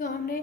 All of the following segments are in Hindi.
तो हमने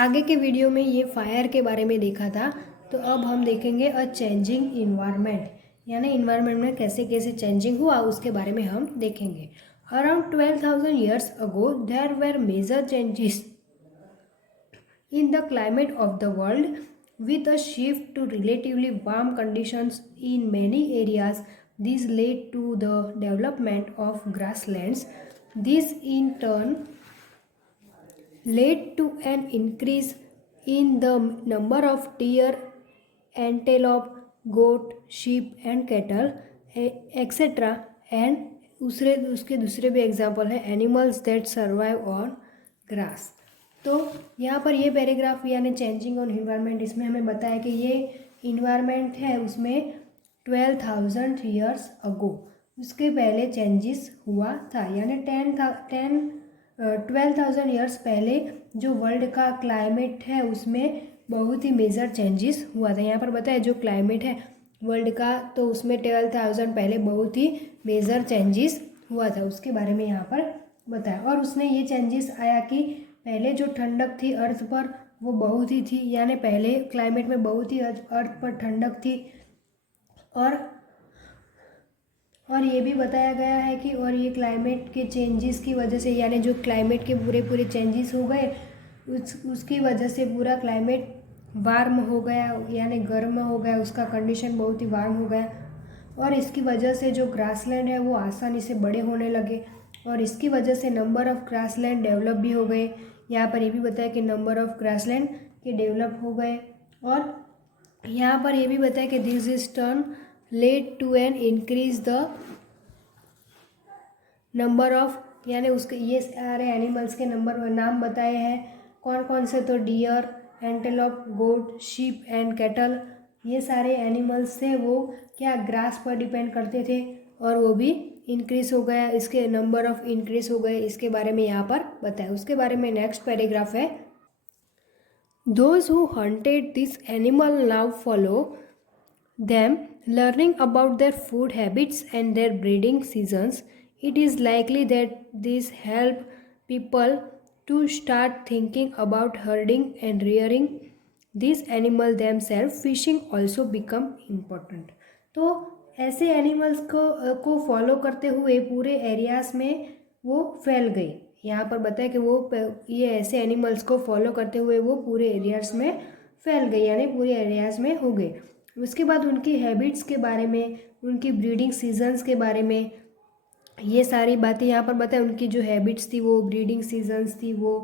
आगे के वीडियो में ये फायर के बारे में देखा था। तो अब हम देखेंगे अ चेंजिंग इन्वायरमेंट, यानी इन्वायरमेंट में कैसे कैसे चेंजिंग हुआ उसके बारे में हम देखेंगे। Around 12,000 years ago there were major changes in the climate of the world, with a shift to relatively warm conditions in many areas. This led to the development of grasslands. This in turn led to an increase in the number of deer, antelope, goat, sheep and cattle, etc. And उसके दूसरे भी एग्जाम्पल है animals that survive on grass. तो यहाँ पर ये पैराग्राफ यानी चेंजिंग ऑन इन्वायरमेंट, इसमें हमें बताया कि ये इन्वायरमेंट है उसमें 12,000 years अगो उसके पहले चेंजेस हुआ था, यानी 12,000 ईयर्स पहले जो वर्ल्ड का क्लाइमेट है उसमें बहुत ही मेजर चेंजेस हुआ था। यहाँ पर बताया जो क्लाइमेट है वर्ल्ड का, तो उसमें 12,000 पहले बहुत ही मेजर चेंजेस हुआ था, उसके बारे में यहाँ पर बताया। और उसने ये चेंजेस आया कि पहले जो ठंडक थी अर्थ पर वो बहुत ही थी, यानी पहले क्लाइमेट में बहुत ही अर्थ पर ठंडक थी। और ये भी बताया गया है कि और ये क्लाइमेट के चेंजेस की वजह से, यानी जो क्लाइमेट के पूरे चेंजेस हो गए उसकी वजह से पूरा क्लाइमेट वार्म हो गया, यानी गर्म हो गया, उसका कंडीशन बहुत ही वार्म हो गया। और इसकी वजह से जो ग्रासलैंड है वो आसानी से बड़े होने लगे, और इसकी वजह से नंबर ऑफ़ ग्रासलैंड डेवलप भी हो गए। यहाँ पर ये भी बताया कि नंबर ऑफ़ ग्रासलैंड के डेवलप हो गए। और यहाँ पर ये भी बताया कि this is turn led to an increase the number of, यानी उसके ये सारे एनिमल्स के नाम बताए हैं कौन कौन से, तो deer, antelope, goat, sheep and cattle. ये सारे एनिमल्स थे वो क्या ग्रास पर डिपेंड करते थे, और वो भी इंक्रीज हो गया, इसके नंबर ऑफ इंक्रीज हो गए, इसके बारे में यहाँ पर बताया। उसके बारे में नेक्स्ट पैराग्राफ है, those who hunted this animal now follow them, learning about their food habits and their breeding seasons. It is likely that this help people to start thinking about herding and rearing these animals themselves. Fishing also become important. तो ऐसे एनिमल्स को फॉलो करते हुए पूरे एरियाज़ में वो फैल गई। यहाँ पर बताया कि वो ये ऐसे एनिमल्स को फॉलो करते हुए वो पूरे एरियाज़ में फैल गई, यानी पूरे एरियाज़ में हो गए। उसके बाद उनकी हैबिट्स के बारे में, उनकी ब्रीडिंग सीजन्स के बारे में, ये सारी बातें यहाँ पर बताएं। उनकी जो हैबिट्स थी वो ब्रीडिंग सीजन्स थी वो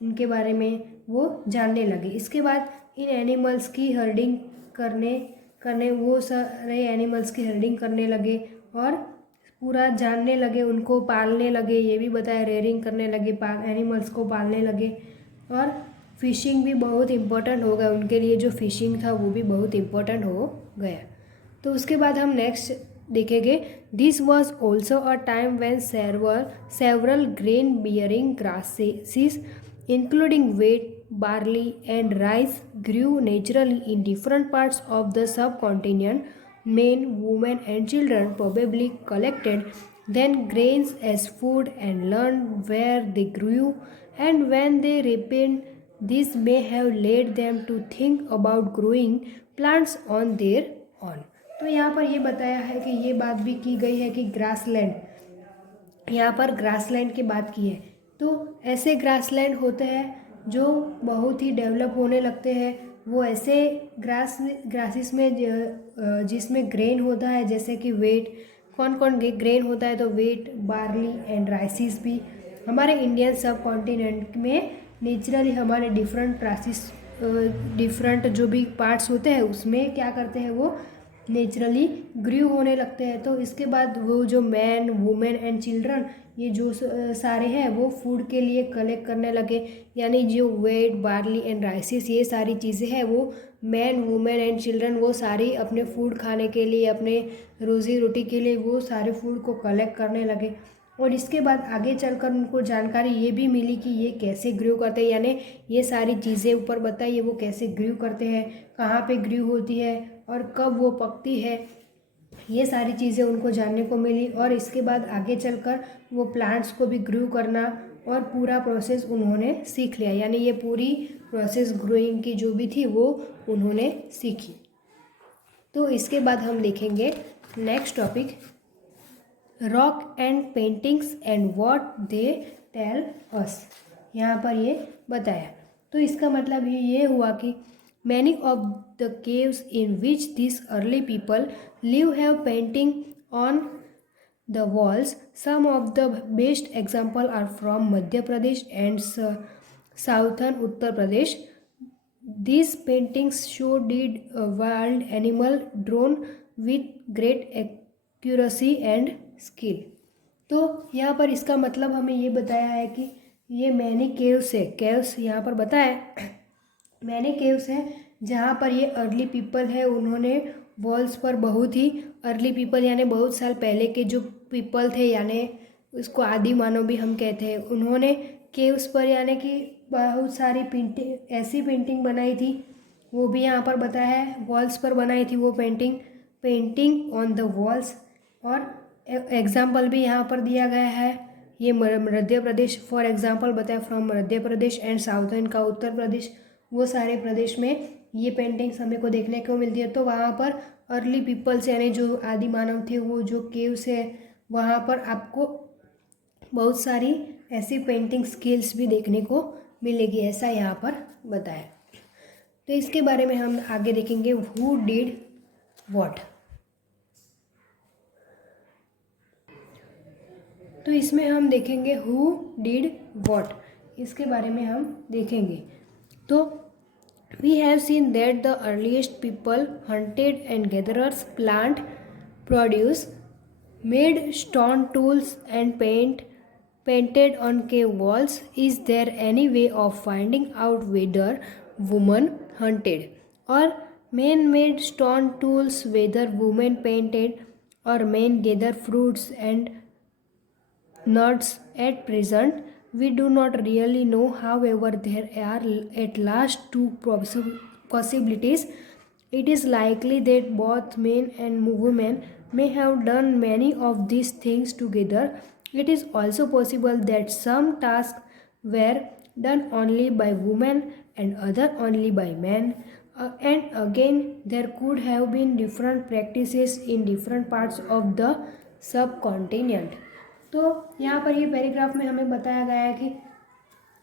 उनके बारे में वो जानने लगे। इसके बाद इन एनिमल्स की हर्डिंग करने वो सारे एनिमल्स की हर्डिंग करने लगे और पूरा जानने लगे, उनको पालने लगे। ये भी बताया रेयरिंग करने लगे, एनिमल्स को पालने लगे। और फिशिंग भी बहुत इम्पोर्टेंट हो गया उनके लिए, जो फिशिंग था वो भी बहुत इम्पोर्टेंट हो गया। तो उसके बाद हम नेक्स्ट देखेंगे, this was also a time when several grain bearing grasses including wheat, barley and rice grew naturally in different parts of the subcontinent. Men, women and children probably collected then grains as food and learned where they grew and when they ripened. This may have led them to think about growing plants on their own. तो यहाँ पर ये बताया है कि ये बात भी की गई है कि ग्रासलैंड, यहाँ पर ग्रासलैंड की बात की है। तो ऐसे ग्रासलैंड होते हैं जो बहुत ही डेवलप होने लगते हैं। वो ऐसे ग्रासेस में जिसमें ग्रेन होता है, जैसे कि वेट, कौन कौन ग्रेन होता है, तो वेट, बार्ली एंड राइसिस भी। हमारे इंडियन सब कॉन्टिनेंट में नेचुरली हमारे डिफरेंट जो भी पार्ट्स होते हैं उसमें क्या करते हैं, वो नेचुरली ग्रू होने लगते हैं। तो इसके बाद वो जो मैन, वुमेन एंड चिल्ड्रन, ये जो सारे हैं वो फूड के लिए कलेक्ट करने लगे, यानी जो वेट, बार्ली एंड राइसिस, ये सारी चीज़ें हैं वो मैन, वुमेन एंड चिल्ड्रन वो सारी अपने फूड खाने के लिए, अपने रोज़ी रोटी के लिए वो सारे फूड को कलेक्ट करने लगे। और इसके बाद आगे चलकर उनको जानकारी ये भी मिली कि ये कैसे ग्रू करते हैं, यानी ये सारी चीज़ें ऊपर बताइए वो कैसे ग्रू करते हैं, कहाँ पे ग्रू होती है और कब वो पकती है, ये सारी चीज़ें उनको जानने को मिली। और इसके बाद आगे चलकर वो प्लांट्स को भी ग्रू करना और पूरा प्रोसेस उन्होंने सीख लिया, यानी ये पूरी प्रोसेस ग्रोइंग की जो भी थी वो उन्होंने सीखी। तो इसके बाद हम देखेंगे next topic, rock and paintings and what they tell us. यहाँ पर ये बताया, तो इसका मतलब ये हुआ कि many of the caves in which this early people live have painting on the walls. Some of the best example are from Madhya Pradesh and southern Uttar Pradesh. These paintings show dead wild animal drawn with great accuracy and skill। तो यहाँ पर इसका मतलब हमें ये बताया है कि ये मैनी केव्स है, केव्स यहाँ पर बताया मैनी केव्स है जहाँ पर ये अर्ली पीपल है उन्होंने वॉल्स पर बहुत ही अर्ली पीपल यानी बहुत साल पहले के जो पीपल थे, यानी उसको आदि मानव भी हम कहते हैं, उन्होंने केव्स पर यानी कि बहुत सारी पेंटिंग ऐसी पेंटिंग बनाई थी, वो भी यहाँ पर बताया है। वॉल्स पर बनाई थी वो पेंटिंग ऑन द वॉल्स। और एग्जाम्पल भी यहाँ पर दिया गया है, ये मध्य प्रदेश फॉर एग्जाम्पल बताया, from Madhya Pradesh and southern का उत्तर प्रदेश, वो सारे प्रदेश में ये पेंटिंग्स हमें को देखने को मिलती है। तो वहाँ पर अर्ली पीपल्स यानी जो आदि मानव थे वो जो केव्स है वहाँ पर आपको बहुत सारी ऐसी पेंटिंग स्किल्स भी देखने को मिलेगी, ऐसा यहाँ पर बताया। तो इसके बारे में हम आगे देखेंगे हु डिड व्हाट। तो इसमें हम देखेंगे हु डिड व्हाट, इसके बारे में हम देखेंगे। तो we have seen that the earliest people hunted and gatherers, plant produce, made stone tools and painted on cave walls. Is there any way of finding out whether women hunted or men made stone tools, whether women painted or men gathered fruits and nuts? At present we do not really know. However, there are at last two possibilities. It is likely that both men and women may have done many of these things together. It is also possible that some tasks were done only by women and other only by men. And again, there could have been different practices in different parts of the subcontinent. तो यहाँ पर ये पैराग्राफ में हमें बताया गया है कि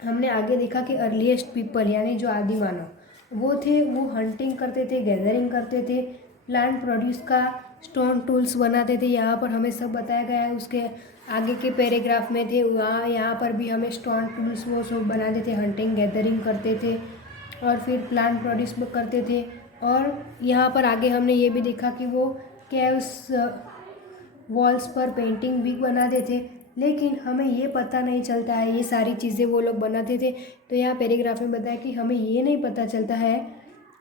हमने आगे देखा कि अर्लीस्ट पीपल यानी जो आदि मानव वो थे, वो हंटिंग करते थे, गैदरिंग करते थे, प्लांट प्रोड्यूस का स्टोन टूल्स बनाते थे। यहाँ पर हमें सब बताया गया है, उसके आगे के पैराग्राफ में थे वहाँ यहाँ पर भी हमें स्टोन टूल्स वो सब बनाते थे, हंटिंग गैदरिंग करते थे और फिर प्लांट प्रोड्यूस करते थे। और यहाँ पर आगे हमने ये भी देखा कि वो केव्स वॉल्स पर पेंटिंग भी बनाते थे, लेकिन हमें ये पता नहीं चलता है ये सारी चीज़ें वो लोग बनाते थे। तो यहाँ पैराग्राफ में बताया कि हमें ये नहीं पता चलता है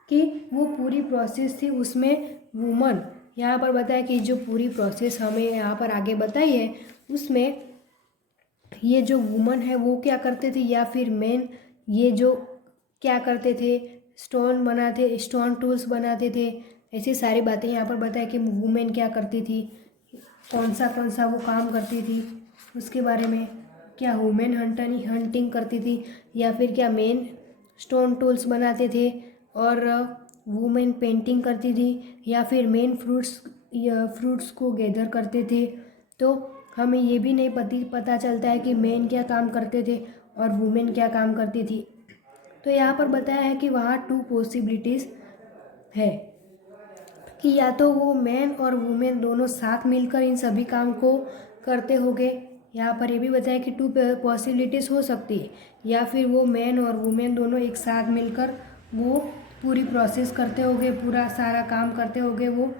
कि वो पूरी प्रोसेस थी उसमें वुमन, यहाँ पर बताया कि जो पूरी प्रोसेस हमें यहाँ पर आगे बताई है उसमें ये जो वुमन है वो क्या करते थे या फिर मेन ये जो क्या करते थे, स्टोन टूल्स बनाते थे, ऐसी सारी बातें यहाँ पर बताया कि वुमेन क्या करती थी, कौन सा वो काम करती थी, उसके बारे में, क्या वुमेन हंटिंग करती थी या फिर क्या मेन स्टोन टूल्स बनाते थे और वुमेन पेंटिंग करती थी या फिर मेन फ्रूट्स को गैदर करते थे। तो हमें ये भी नहीं पता चलता है कि मेन क्या काम करते थे और वुमेन क्या काम करती थी। तो यहाँ पर बताया है कि वहाँ 2 पॉसिबिलिटीज़ है कि या तो वो मैन और वुमेन दोनों साथ मिलकर इन सभी काम को करते होंगे। यहाँ पर ये भी बताया कि 2 पॉसिबिलिटीज़ हो सकती है, या फिर वो मैन और वुमेन दोनों एक साथ मिलकर वो पूरी प्रोसेस करते होंगे, पूरा सारा काम करते होंगे, वो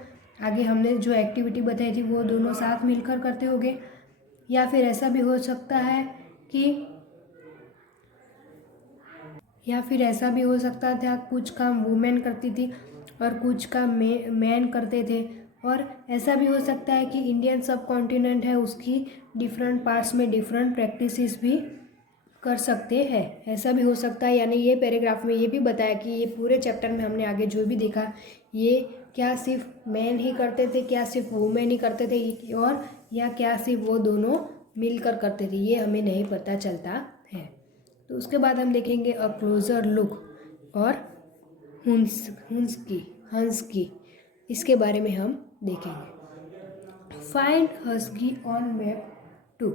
आगे हमने जो एक्टिविटी बताई थी वो दोनों साथ मिलकर करते होंगे। या फिर ऐसा भी हो सकता है कि कुछ काम वुमेन करती थी और कुछ काम मैन करते थे। और ऐसा भी हो सकता है कि इंडियन सब कॉन्टिनेंट है उसकी डिफरेंट पार्ट्स में डिफरेंट प्रैक्टिसेस भी कर सकते हैं, ऐसा भी हो सकता है। यानी ये पैराग्राफ में ये भी बताया कि ये पूरे चैप्टर में हमने आगे जो भी देखा ये क्या सिर्फ मैन ही करते थे, क्या सिर्फ वुमेन ही करते थे, और या क्या सिर्फ वो दोनों मिलकर करते थे, ये हमें नहीं पता चलता तो उसके बाद हम देखेंगे अ क्लोजर लुक और हंस की इसके बारे में हम देखेंगे। Find husky on map 2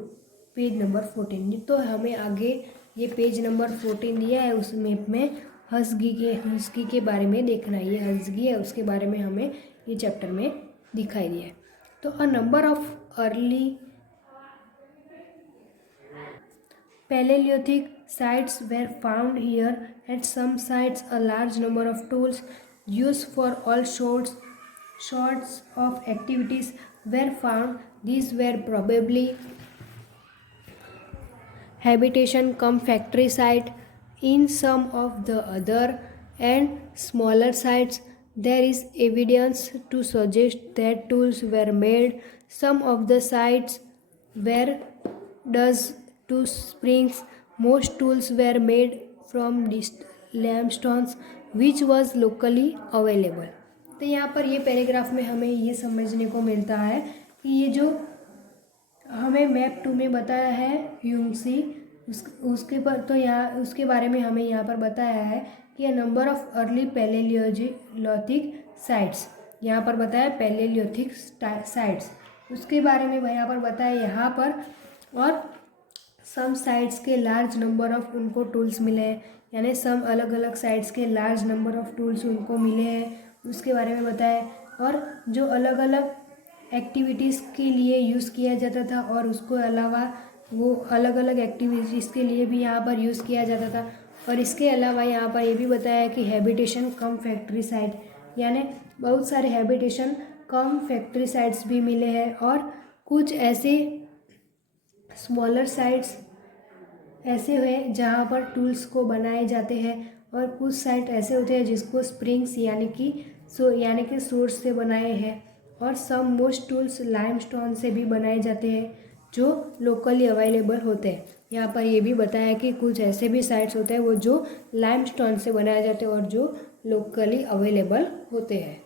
page number 14। तो हमें आगे ये पेज नंबर 14 दिया है, उस मैप में हस्की के बारे में देखना है। ये हस्की है, उसके बारे में हमें ये चैप्टर में दिखाई दिया है। तो a number of early Paleolithic sites were found here. At some sites, a large number of tools used for all sorts of activities were found. These were probably habitation cum factory site. In some of the other and smaller sites, there is evidence to suggest that tools were made. Some of the sites were does to springs. Most tools were made from limestones, which was locally available. तो यहाँ पर ये पैराग्राफ में हमें ये समझने को मिलता है कि ये जो हमें मैप 2 में बताया है ह्यूंगसी, उसके पर तो यहाँ उसके बारे में हमें यहाँ पर बताया है कि नंबर ऑफ अर्ली पैलेलियोथिक साइट्स, यहाँ पर बताया पैलेलियोथिक साइट्स, उसके बारे में यहाँ पर बताया यहाँ पर। और सम साइट्स के लार्ज नंबर ऑफ उनको टूल्स मिले हैं, यानी सम अलग अलग साइट्स के लार्ज नंबर ऑफ टूल्स उनको मिले हैं, उसके बारे में बताया। और जो अलग अलग एक्टिविटीज़ के लिए यूज़ किया जाता था और उसको अलावा वो अलग अलग एक्टिविटीज़ के लिए भी यहाँ पर यूज़ किया जाता था। और इसके अलावा यहाँ पर ये भी बताया कि हैबिटेशन कम फैक्ट्री साइट, यानी बहुत सारे हैबिटेशन कम फैक्ट्री साइट्स भी मिले हैं। और कुछ ऐसे स्मॉलर साइट्स ऐसे हुए जहाँ पर टूल्स को बनाए जाते हैं, और कुछ साइट ऐसे होते हैं जिसको स्प्रिंग्स यानी कि सोर्स से बनाए हैं। और सम मोस्ट टूल्स लाइमस्टोन से भी बनाए जाते हैं जो लोकली अवेलेबल होते हैं। यहाँ पर ये भी बताया कि कुछ ऐसे भी साइट्स होते हैं वो जो लाइमस्टोन से बनाए जाते हैं और जो लोकली अवेलेबल होते हैं।